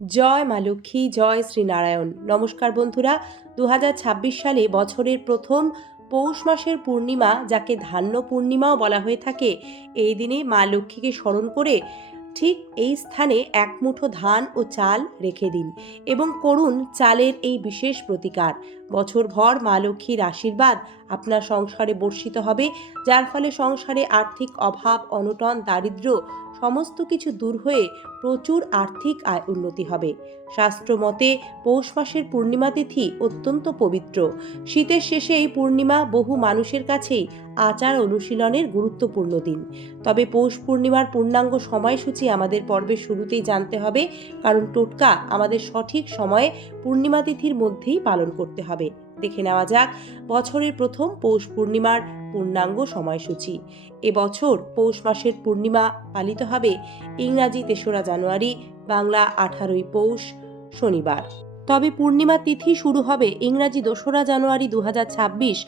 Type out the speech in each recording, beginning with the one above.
জয় মা লক্ষ্মী, জয় শ্রীনারায়ণ। নমস্কার বন্ধুরা। ২০২৬ সালে বছরের প্রথম পৌষ মাসের পূর্ণিমা, যাকে ধান্য পূর্ণিমাও বলা হয়ে থাকে, এই দিনে মা লক্ষ্মীকে স্মরণ করে ঠিক এই স্থানে এক মুঠো ধান ও চাল রেখে দিন এবং করুন চালের এই বিশেষ প্রতিকার। বছরভর মা লক্ষ্মীর আশীর্বাদ আপনার সংসারে বর্ষিত হবে, যার ফলে সংসারে আর্থিক অভাব, অনটন, দারিদ্র্য সমস্ত কিছু দূর হয়ে প্রচুর আর্থিক আয় উন্নতি হবে। শাস্ত্রমতে পৌষ মাসের পূর্ণিমা তিথি অত্যন্ত পবিত্র। শীতের শেষে এই পূর্ণিমা বহু মানুষের কাছেই আচার অনুশীলনের গুরুত্বপূর্ণ দিন। তবে পৌষ পূর্ণিমার পূর্ণাঙ্গ সময়সূচি আমাদের পর্বের শুরুতেই জানতে হবে, কারণ টোটকা আমাদের সঠিক সময়ে পূর্ণিমা তিথির মধ্যেই পালন করতে হবে। দেখে নেওয়া যাক বছরের প্রথম পৌষ পূর্ণিমার পূর্ণাঙ্গ সময়সূচি। এবছর পৌষ মাসের পূর্ণিমা পালিত হবে ইংরাজি ৩রা জানুয়ারি, বাংলা ১৮ই পৌষ, শনিবার। তবে পূর্ণিমা তিথি শুরু হবে ইংরাজি ২রা জানুয়ারি ২০২৬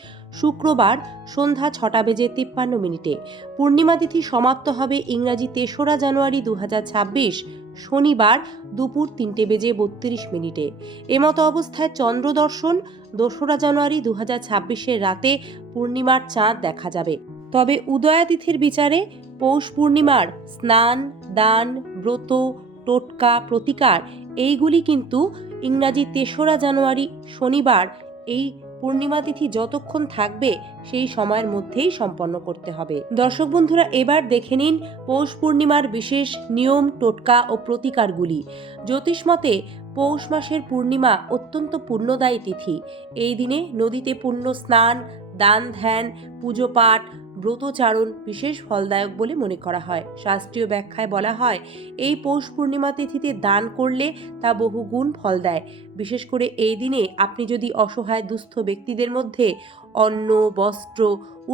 শুক্রবার সন্ধ্যা ৬টা বেজে ৫৩ মিনিটে। পূর্ণিমা তিথি সমাপ্ত হবে ইংরাজি ৩রা জানুয়ারি ২০২৬ শনিবার দুপুর ৩টে বেজে ৩২ মিনিটে। এমতো অবস্থায় চন্দ্র দর্শন ২রা জানুয়ারি ২০২৬ রাতে পূর্ণিমার চাঁদ দেখা যাবে। তবে উদয়া তিথির বিচারে পৌষ পূর্ণিমার স্নান, দান, ব্রত, টোটকা, প্রতিকার এইগুলি কিন্তু ইংরাজি ৩রা জানুয়ারি শনিবার এই পূর্ণিমা তিথি যতক্ষণ থাকবে সেই সময়ের মধ্যেই সম্পন্ন করতে হবে। দর্শক বন্ধুরা, এবার দেখে নিন পৌষ পূর্ণিমার বিশেষ নিয়ম, টোটকা ও প্রতিকারগুলি। জ্যোতিষমতে পৌষ মাসের পূর্ণিমা অত্যন্ত পুণ্যদায়ী তিথি। এই দিনে নদীতে পুণ্য স্নান, দান ধ্যান, পুজো পাঠ, ব্রতচারণ বিশেষ ফলদায়ক বলে মনে করা হয়। শাস্ত্রীয় ব্যাখ্যায় বলা হয়, এই পৌষ পূর্ণিমা তিথিতে দান করলে তা বহু গুণ ফল দেয়। বিশেষ করে এই দিনে আপনি যদি অসহায় দুস্থ ব্যক্তিদের মধ্যে অন্ন, বস্ত্র,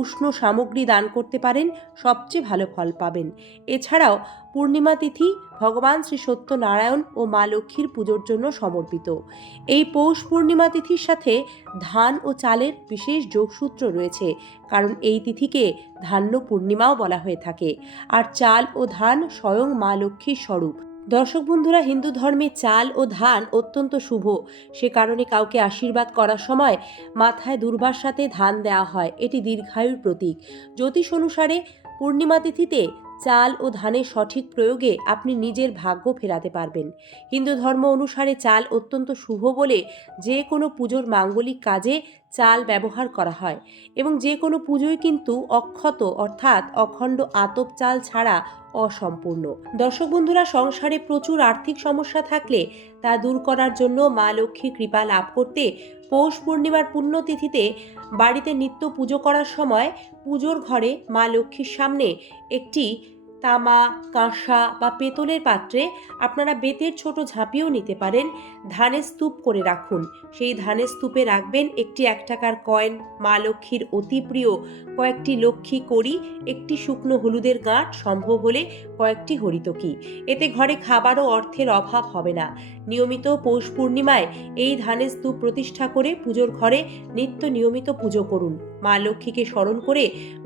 উষ্ণ সামগ্রী দান করতে পারেন, সবচেয়ে ভালো ফল পাবেন। এছাড়াও পূর্ণিমা তিথি ভগবান শ্রী সত্যনারায়ণ ও মা লক্ষ্মীর পুজোর জন্য সমর্পিত। এই পৌষ পূর্ণিমা তিথির সাথে ধান ও চালের বিশেষ যোগসূত্র রয়েছে, কারণ এই তিথিকে ধান্য পূর্ণিমাও বলা হয়ে থাকে। আর চাল ও ধান স্বয়ং মা লক্ষ্মীর স্বরূপ। দর্শক বন্ধুরা, হিন্দু ধর্মে চাল ও ধান অত্যন্ত শুভ। সে কারণে কাউকে আশীর্বাদ করার সময় মাথায় দুর্বার সাথে ধান দেওয়া হয়। এটি দীর্ঘায়ুর প্রতীক। জ্যোতিষ অনুসারে পূর্ণিমা তিথিতে চাল ও ধানের সঠিক প্রয়োগে আপনি নিজের ভাগ্য ফেরাতে পারবেন। হিন্দু ধর্ম অনুসারে চাল অত্যন্ত শুভ বলে যে কোনো পুজোর মাঙ্গলিক কাজে চাল ব্যবহার করা হয় এবং যে কোনো পুজোই কিন্তু অক্ষত অর্থাৎ অখণ্ড আতপ চাল ছাড়া অসম্পূর্ণ। দর্শক বন্ধুরা, সংসারে প্রচুর আর্থিক সমস্যা থাকলে তা দূর করার জন্য মা লক্ষ্মীর কৃপা লাভ করতে পৌষ পূর্ণিমার পুণ্যতিথিতে বাড়িতে নিত্য পুজো করার সময় পুজোর ঘরে মা লক্ষ্মীর সামনে একটি তামা, কাঁসা বা পেতলের পাত্রে আপনারা বেতের ছোট ঝাঁপিও নিতে পারেন, ধানের স্তূপ করে রাখুন। সেই ধানের স্তূপে রাখবেন একটি ১ টাকার কয়েন, মা লক্ষ্মীর অতি প্রিয় কয়েকটি লক্ষ্মী কড়ি, একটি শুকনো হলুদের গাঁট, সম্ভব হলে কয়েকটি হরিতকি। এতে ঘরে খাবার ও অর্থের অভাব হবে না। নিয়মিত পৌষ পূর্ণিমায় এই ধানের স্তূপ প্রতিষ্ঠা করে পুজোর ঘরে নিত্য নিয়মিত পুজো করুন। মা লক্ষ্মীকে স্মরণ করে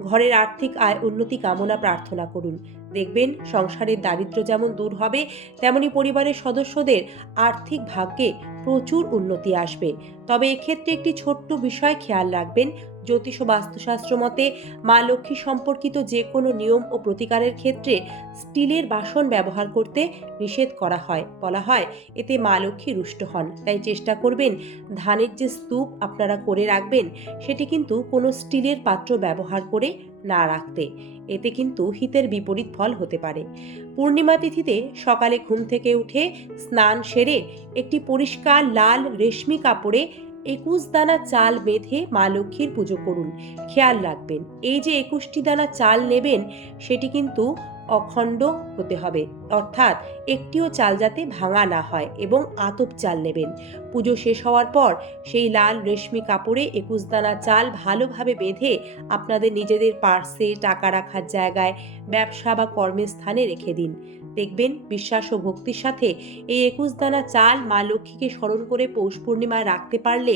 ঘরের আর্থিক আয় উন্নতি কামনা প্রার্থনা করুন। দেখবেন সংসারের দারিদ্র্য যেমন দূর হবে, তেমনি পরিবারের সদস্যদের আর্থিক ভাগ্যে প্রচুর উন্নতি আসবে। তবে এক্ষেত্রে একটি ছোট্ট বিষয় খেয়াল রাখবেন। জ্যোতিষ ও বাস্তুশাস্ত্র মতে মা লক্ষ্মী সম্পর্কিত যে কোনো নিয়ম ও প্রতিকারের ক্ষেত্রে স্টিলের বাসন ব্যবহার করতে নিষেধ করা হয়। বলা হয় এতে মা লক্ষ্মী রুষ্ট হন। তাই চেষ্টা করবেন ধানের যে স্তূপ আপনারা করে রাখবেন সেটি কিন্তু কোনো স্টিলের পাত্র ব্যবহার করে না রাখতে। এতে কিন্তু হিতের বিপরীত ফল হতে পারে। পূর্ণিমা তিথিতে সকালে ঘুম থেকে উঠে স্নান সেরে একটি পরিষ্কার লাল রেশমি কাপড়ে ২১ দানা চাল বেঁধে মা লক্ষ্মীর পুজো করুন। খেয়াল রাখবেন এই যে ২১টি দানা চাল নেবেন সেটি কিন্তু অখণ্ড হতে হবে, অর্থাৎ একটিও চাল যাতে ভাঙা না হয়, এবং আতপ চাল নেবেন। পুজো শেষ হওয়ার পর সেই লাল রেশমি কাপড়ে ২১ দানা চাল ভালোভাবে বেঁধে আপনাদের নিজেদের পার্সে, টাকা রাখার জায়গায়, ব্যবসা বা কর্মের স্থানে রেখে দিন। দেখবেন বিশ্বাস ও ভক্তির সাথে এই ২১ দানা চাল মা লক্ষ্মীকে স্মরণ করে পৌষ পূর্ণিমায় রাখতে পারলে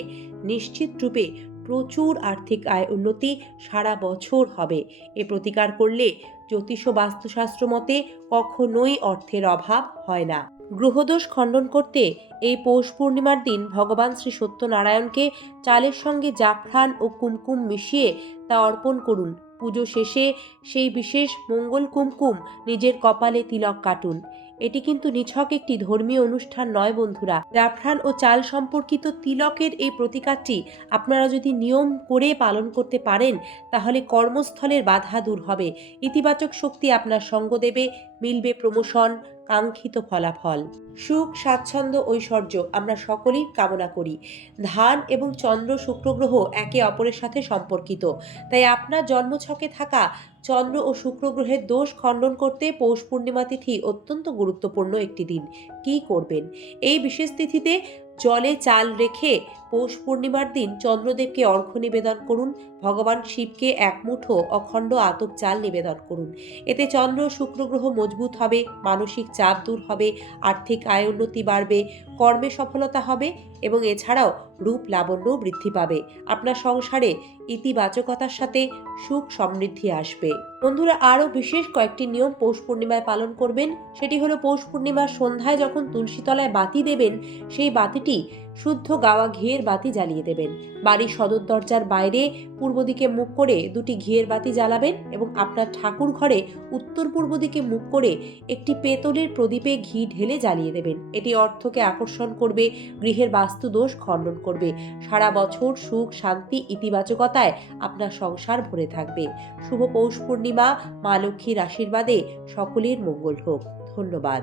নিশ্চিত রূপে প্রচুর আর্থিক আয় উন্নতি সারা বছর হবে। এ প্রতিকার করলে জ্যোতিষ ও বাস্তুশাস্ত্র মতে কখনোই অর্থের অভাব হয় না। গ্রহদোষ খণ্ডন করতে এই পৌষ পূর্ণিমার দিন ভগবান শ্রী সত্যনারায়ণকে চালের সঙ্গে জাফরান ও কুমকুম মিশিয়ে তা অর্পণ করুন। পুজো শেষে সেই বিশেষ মঙ্গল কুমকুম নিজের কপালে তিলক কাটুন। এটি কিন্তু নিছক একটি ধর্মীয় অনুষ্ঠান নয় বন্ধুরা। জাফরান ও চাল সম্পর্কিত তিলকের এই প্রতিকারটি আপনারা যদি নিয়ম করে পালন করতে পারেন, তাহলে কর্মস্থলের বাধা দূর হবে, ইতিবাচক শক্তি আপনার সঙ্গ দেবে, মিলবে প্রমোশন, কাঙ্ক্ষিত ফলাফল। সুখ, স্বাচ্ছন্দ্য, ঐশ্বর্য আমরা সকলেই কামনা করি। ধান এবং চন্দ্র, শুক্র গ্রহ একে অপরের সাথে সম্পর্কিত, তাই আপনার জন্মছকে থাকা চন্দ্র ও শুক্র গ্রহের দোষ খণ্ডন করতে পৌষ পূর্ণিমা তিথি অত্যন্ত গুরুত্বপূর্ণ একটি দিন। কী করবেন? এই বিশেষ তিথিতে জলে চাল রেখে পৌষ পূর্ণিমার দিন চন্দ্রদেবকে অর্ঘ্য নিবেদন করুন। ভগবান শিবকে এক মুঠো অখণ্ড আতপ চাল নিবেদন করুন। এতে চন্দ্র ও শুক্র গ্রহ মজবুত হবে, মানসিক চাপ দূর হবে, আর্থিক আয় উন্নতি বাড়বে, কর্মে সফলতা হবে এবং এছাড়াও রূপ লাবণ্য বৃদ্ধি পাবে। আপনার সংসারে ইতিবাচকতার সাথে সুখ সমৃদ্ধি আসবে। বন্ধুরা, আরও বিশেষ কয়েকটি নিয়ম পৌষ পূর্ণিমায় পালন করবেন। সেটি হলো, পৌষ পূর্ণিমার সন্ধ্যায় যখন তুলসীতলায় বাতি দেবেন, সেই বাতিটি শুদ্ধ গাওয়া ঘিয়ের বাতি জ্বালিয়ে দেবেন। বাড়ির সদর দরজার বাইরে পূর্ব দিকে মুখ করে দুটি ঘিয়ের বাতি জ্বালাবেন এবং আপনার ঠাকুর ঘরে উত্তর পূর্ব দিকে মুখ করে একটি পেতলের প্রদীপে ঘি ঢেলে জ্বালিয়ে দেবেন। এটি অর্থকে আকর্ষণ করবে, গৃহের বাস্তু দোষ খণ্ডন করবে। সারা বছর সুখ, শান্তি, ইতিবাচকতায় আপনার সংসার ভরে থাকবে। শুভ পৌষ পূর্ণিমা। মা লক্ষ্মীর আশীর্বাদে সকলের মঙ্গল হোক। ধন্যবাদ।